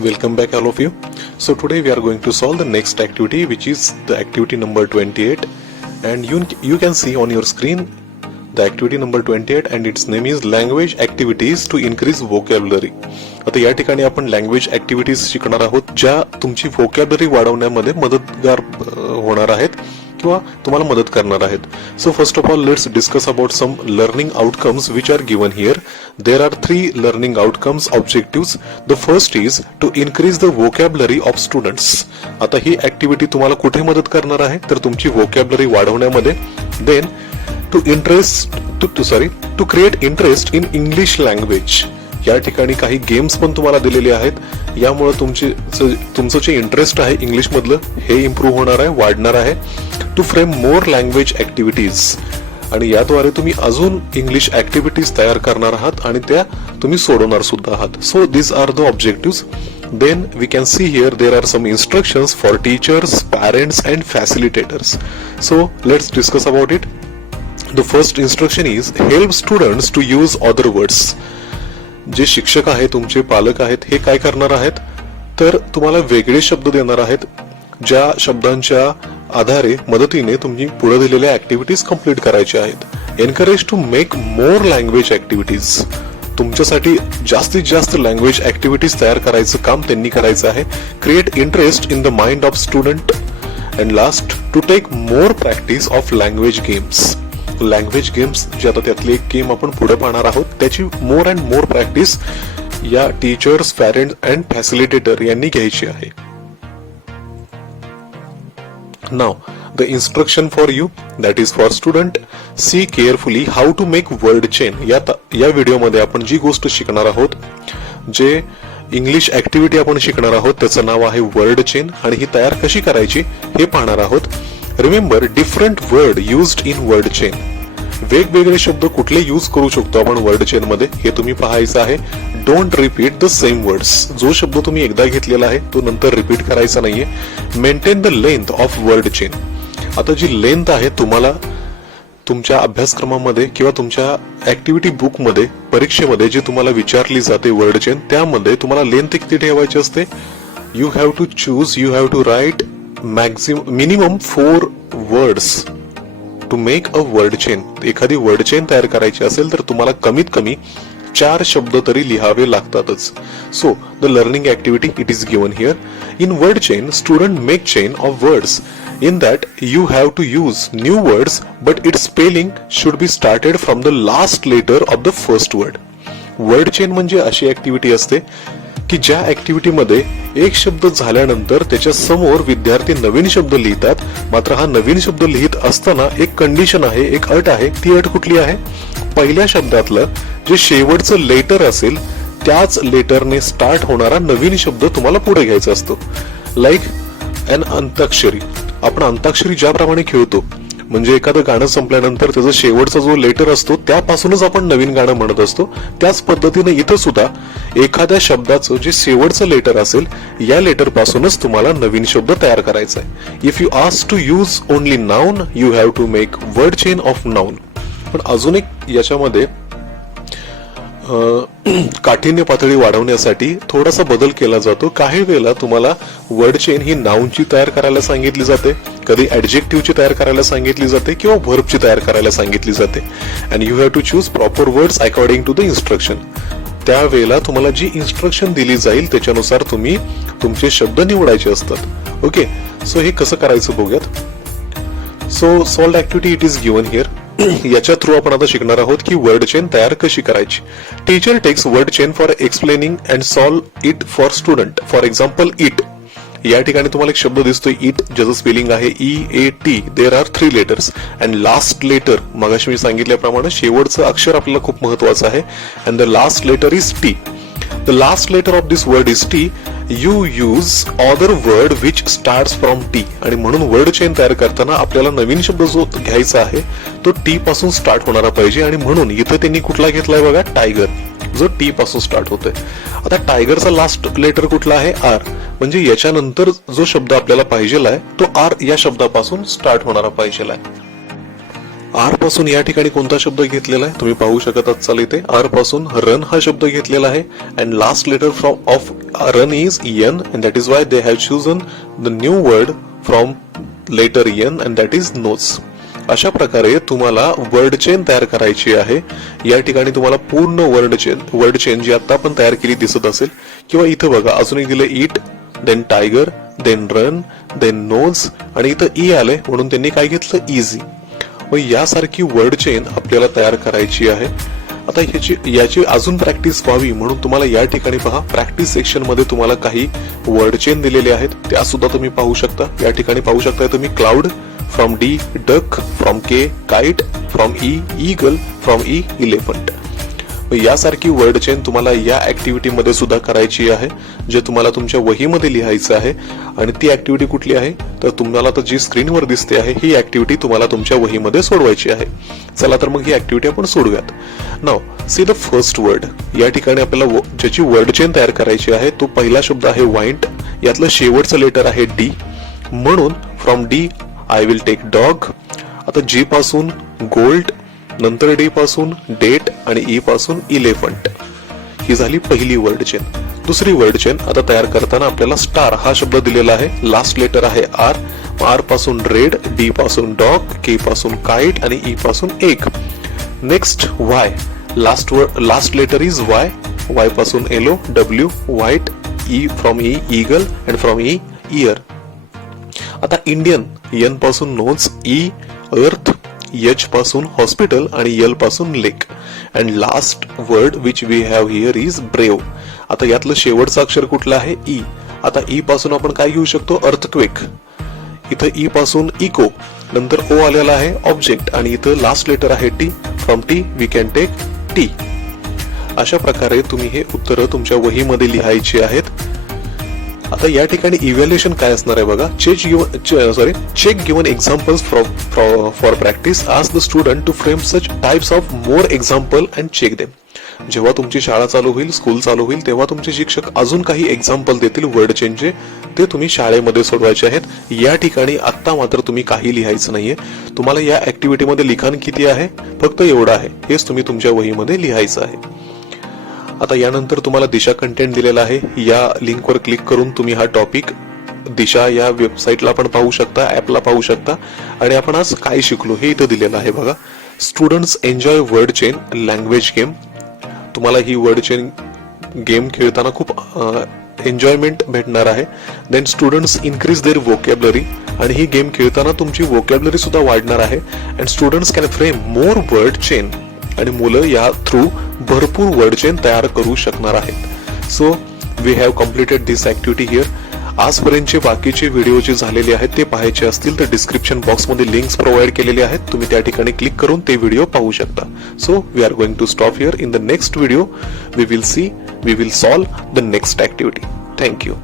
Welcome back all of you. So today we are going to solve the next activity, which is the activity number 28, and you can see on your screen the activity number 28 and its name is language activities to increase vocabulary. आता या ठिकाणी आपण language activities शिकणार आहोत ज्या तुमची vocabulary वाढवण्यामध्ये मदतगार होणार आहेत किंवा तुम्हाला मदत करणार आहेत. So first of all let's discuss about some learning outcomes which are given here. There are 3 learning outcomes objectives. The first is to increase the vocabulary of students. आता ही ऍक्टिव्हिटी तुम्हाला कुठे मदत करणार आहे तर तुमची व्होकॅब्युलरी वाढवण्यामध्ये. Then to create interest in English language. या ठिकाणी काही गेम्स पण तुम्हाला दिलेले आहेत. यामुळे तुमचं जे इंटरेस्ट आहे इंग्लिश मधलं हे इम्प्रूव्ह होणार आहे, वाढणार आहे. To frame more language activities. आणि याद्वारे तुम्ही अजून इंग्लिश ऍक्टिव्हिटीज तयार करणार आहात आणि त्या तुम्ही सोडवणार सुद्धा आहात. So this are the objectives. Then we can see here there are some instructions for teachers, parents and facilitators. So let's discuss about it. The first instruction is help students to use other words. जे शिक्षक आहेत, तुमचे पालक आहेत, हे काय करणार आहेत तर तुम्हाला वेगळे शब्द देणार आहेत ज्या शब्दांच्या आधारे मदतीने तुम्ही पुढे दिलेल्या ऍक्टिव्हिटीज कंप्लीट करायच्या आहेत. Encourage to make more language activities. तुमच्यासाठी जास्तीत जास्त लँग्वेज ऍक्टिव्हिटीज तयार करायचं काम त्यांनी करायचं आहे. Create interest in the mind of student. And last to take more practice of language games. Language games जे आता त्यातली एक गेम आपण पुढे पाहणार आहोत त्याची मोर अँड मोर प्रॅक्टिस या टीचर्स, पॅरेंट्स अँड फॅसिलिटेटर यांनी घ्यायची आहे. Now the instruction for you, that is for student, see carefully how to make word chain. या व्हिडिओ मध्ये आपण जी गोष्ट शिकणार आहोत, जे इंग्लिश ऍक्टिव्हिटी आपण शिकणार आहोत त्याचं नाव आहे वर्ड चेन आणि ही तयार कशी करायची हे पाहणार आहोत. Remember different word used in word chain. वेगवेगळे शब्द कुठले यूज करू शकतो आपण वर्ड चेन मध्ये हे तुम्ही पाहायचं आहे. Don't repeat the same words. जो शब्द तुम्ही एकदा घेतलेला आहे तो नंतर रिपीट करायचा नाहीये. Maintain the length of word chain. आता जी लेंथ आहे तुम्हाला तुमच्या अभ्यासक्रमामध्ये किंवा तुमच्या ऍक्टिव्हिटी बुक मध्ये परीक्षेमध्ये जी तुम्हाला विचारली जाते वर्ड चेन त्यामध्ये तुम्हाला लेंथ किती ठेवायची असते. You have to write minimum 4 words to make a word chain. एखादी वर्ड चेन तयार करायची असेल तर तुम्हाला कमीत कमी 4 शब्द तरी लिहावे लागतातच. So the learning activity it is given here. In word chain student make chain of words. In that you have to use new words but its spelling should be started from the last letter of the first word. Word chain म्हणजे अशी activity असते की ज्या activity मध्ये एक शब्द झाल्यानंतर त्याच्या समोर विद्यार्थी नवीन शब्द लिहितात. मात्र हा नवीन शब्द लिहित असताना एक कंडिशन आहे, एक अट आहे. ती अट कुठली आहे? पहिल्या शब्दातलं जे शेवटचं लेटर असेल त्याच लेटरने स्टार्ट होणारा नवीन शब्द तुम्हाला पुढे घ्यायचा असतो. Like an antakshari. आपण अंताक्षरी ज्याप्रमाणे खेळतो म्हणजे एखादं गाणं संपल्यानंतर त्याचा शेवटचा जो लेटर असतो त्यापासूनच आपण नवीन गाणं म्हणत असतो. त्याच पद्धतीने इथं सुद्धा एखाद्या शब्दाचं जे शेवटचं लेटर असेल या लेटर पासूनच तुम्हाला नवीन शब्द तयार करायचा आहे. If you ask to use only noun you have to make word chain of noun. पण अजून एक याच्यामध्ये काठिण्य पातळी वाढवण्यासाठी थोडासा बदल केला जातो. काही वेळेला तुम्हाला वर्ड चेन ही नाउनची तयार करायला सांगितली जाते, कधी ऍडजेक्टिव्हची तयार करायला सांगितली जाते किंवा व्हर्बची तयार करायला सांगितली जाते. And you have to choose proper words according to the instruction. त्यावेळेला तुम्हाला जी इन्स्ट्रक्शन दिली जाईल त्याच्यानुसार तुम्ही तुमचे शब्द निवडायचे असतात. ओके, सो हे कसं करायचं बघूयात. So solved activity it is given here. याच्या थ्रू आपण आता शिकणार आहोत की वर्ड चेन तयार कशी करायची. Teacher takes word chain for explaining and solve it for student. For example it. या ठिकाणी तुम्हाला एक शब्द दिसतोय इट ज्याचं स्पेलिंग आहे EAT. There are 3 letters and last letter मगाशी मी सांगितल्याप्रमाणे शेवटचं अक्षर आपल्याला खूप महत्वाचं आहे. And the last letter is T. The last letter of this word is T. You use other word which starts from T. आणि म्हणून वर्ड चेन तयार करताना आपल्याला नवीन शब्द जो घ्यायचा आहे तो T पासून स्टार्ट होणारा पाहिजे. आणि म्हणून इथे त्यांनी कुठला घेतलाय बघा, टायगर, जो T पासून स्टार्ट होतोय. आता टायगरचा लास्ट लेटर कुठला आहे? R. म्हणजे याच्यानंतर जो शब्द आपल्याला पाहिजे आहे तो R या शब्दापासून स्टार्ट होणारा पाहिजे आहे. आर पासून या ठिकाणी कोणता शब्द घेतलेला आहे तुम्ही पाहू शकत असाल इथे. आर पासून रन हा शब्द घेतलेला आहे and last letter from of run is N and that is why they have chosen the new word from letter N and that is nose. अशा प्रकारे तुम्हाला वर्ड चेन तयार करायची आहे. या ठिकाणी तुम्हाला पूर्ण वर्ड चेन जी आता आपण तयार केली दिसत असेल, किंवा इथं बघा अजून एक दिले eat, then tiger, then run, then nose आणि इथं ई आले म्हणून त्यांनी काय घेतलं इझी. मग यासारखी वर्ड चेन आपल्याला तयार करायची आहे. आता याची अजून प्रॅक्टिस व्हावी म्हणून तुम्हाला या ठिकाणी पहा प्रॅक्टिस सेक्शन मध्ये तुम्हाला काही वर्ड चेन दिलेले आहेत, त्या सुद्धा तुम्ही पाहू शकता. या ठिकाणी पाहू शकता तुम्ही cloud, from D duck, from K kite, from E eagle, from E elephant. यासारखी वर्ड चेन तुम्हाला या ऍक्टिव्हिटी मध्ये सुद्धा करायची आहे, जे तुम्हाला तुमच्या वहीमध्ये लिहायचं आहे. आणि ती ऍक्टिव्हिटी कुठली आहे तर तुम्हाला तर जी स्क्रीनवर दिसते आहे ही ऍक्टिव्हिटी तुम्हाला तुमच्या वहीमध्ये सोडवायची आहे. चला तर मग ही ऍक्टिव्हिटी आपण सोडूयात. Now see the first word. या ठिकाणी आपल्याला ज्याची वर्ड चेन तयार करायची आहे तो पहिला शब्द आहे वाईंट. यातलं शेवटचं लेटर आहे डी, म्हणून from D I will take dog. आता जी पासून गोल्ड, नंतर डी पासून डेट आणि ई पासून इलेफंट. ही झाली पहिली वर्ड चेन. दुसरी वर्ड चेन आता तयार करताना आपल्याला स्टार हा शब्द दिलेला आहे. लास्ट लेटर आहे आर. आर पासून रेड, डी पासून डॉग, के पासून काइट आणि ई पासून egg. Next Y. Last letter is Y. Y पासून yellow, W white, E from E eagle and from E ear. आता इंडियन, एन पासून nose, E earth, H पासून hospital आणि L पासून lake. And last word which we have here is brave. आता यातलं शेवटचं अक्षर कुठलं आहे ई. आता ई पासून आपण काय घेऊ शकतो अर्थक्वेक. इथं ई पासून इको, नंतर ओ आलेला आहे ऑब्जेक्ट आणि इथं लास्ट लेटर आहे T. From T we can take T. अशा प्रकारे तुम्ही हे उत्तर तुमच्या वहीमध्ये लिहायची आहेत. आता या ठिकाणी इव्हॅल्युएशन काय असणार आहे बघा. Check given examples for practice. Ask the student to frame such types of more example and check them. जेव्हा तुमची शाळा चालू होईल, स्कूल चालू होईल, तेव्हा तुमचे शिक्षक अजून काही एक्झाम्पल देतील वर्ड चेनचे, ते तुम्ही शाळेमध्ये सोडवायचे आहेत. या ठिकाणी आत्ता मात्र तुम्ही काही लिहायचं नाहीये. तुम्हाला या ऍक्टिव्हिटीमध्ये लिखाण किती आहे फक्त एवढं आहे, हेच तुम्ही तुमच्या वहीमध्ये लिहायचं आहे. आता यानंतर तुम्हाला दिशा कंटेंट दिलेला आहे. या लिंकवर क्लिक करून तुम्ही हा टॉपिक दिशा या वेबसाईटला आपण पाहू शकता, ऍपला पाहू शकता. आणि आपण आज काय शिकलो हे इथं दिलेलं आहे बघा. Students enjoy word chain language game. तुम्हाला ही वर्ड चेन गेम खेळताना खूप एन्जॉयमेंट भेटणार आहे. Then students increase their vocabulary. आणि ही गेम खेळताना तुमची वोकॅब्युलरी सुद्धा वाढणार आहे. And students can frame more word chain. आणि मुलं या थ्रू भरपूर वर्ड चेन तयार करू शकणार आहेत. So we have completed this activity here. आजपर्यंतचे बाकीचे व्हिडिओ जे झालेले आहेत ते पाहायचे असतील तर डिस्क्रिप्शन बॉक्समध्ये लिंक्स प्रोव्हाइड केलेले आहेत. तुम्ही त्या ठिकाणी क्लिक करून ते व्हिडिओ पाहू शकता. So we are going to stop here. In the next video we will solve the next activity. Thank you.